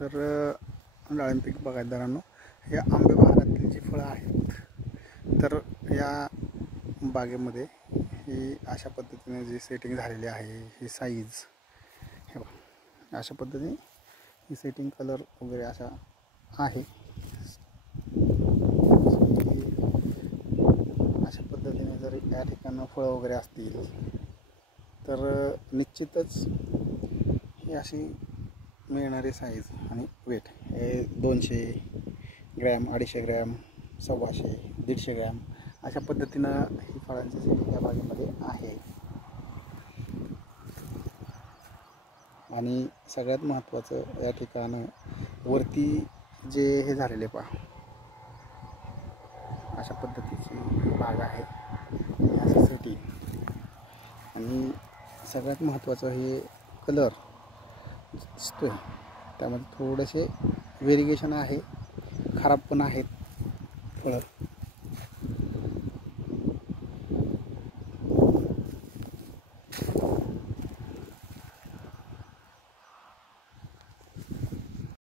तर डाळिंब पीक बागायतदारांनो, या आंबे बहारातील जी फळं आहेत, तर या बागेमध्ये ही अशा पद्धतीने जी सेटिंग झालेली आहे, ही साईज हे बघा अशा पद्धतीने ही सेटिंग, कलर वगैरे असा आहे। अशा पद्धतीने जर या ठिकाणी फळं वगैरे असतील तर निश्चितच ही अशी मिळणारी साईज आणि वेट हे 200 ग्रॅम, 250 ग्रॅम, 125, 150 ग्रॅम अशा पद्धतीनं ही फळांची सेटिंग या बागेमध्ये आहे। आणि सगळ्यात महत्त्वाचं या ठिकाणं वरती जे हे झालेले पहा, अशा पद्धतीची बाग आहे अशी सेटिंग। आणि सगळ्यात महत्त्वाचं हे कलर दिसतोय, त्यामध्ये थोडेसे व्हेरिएशन आहे, खराब पण आहेत फळं।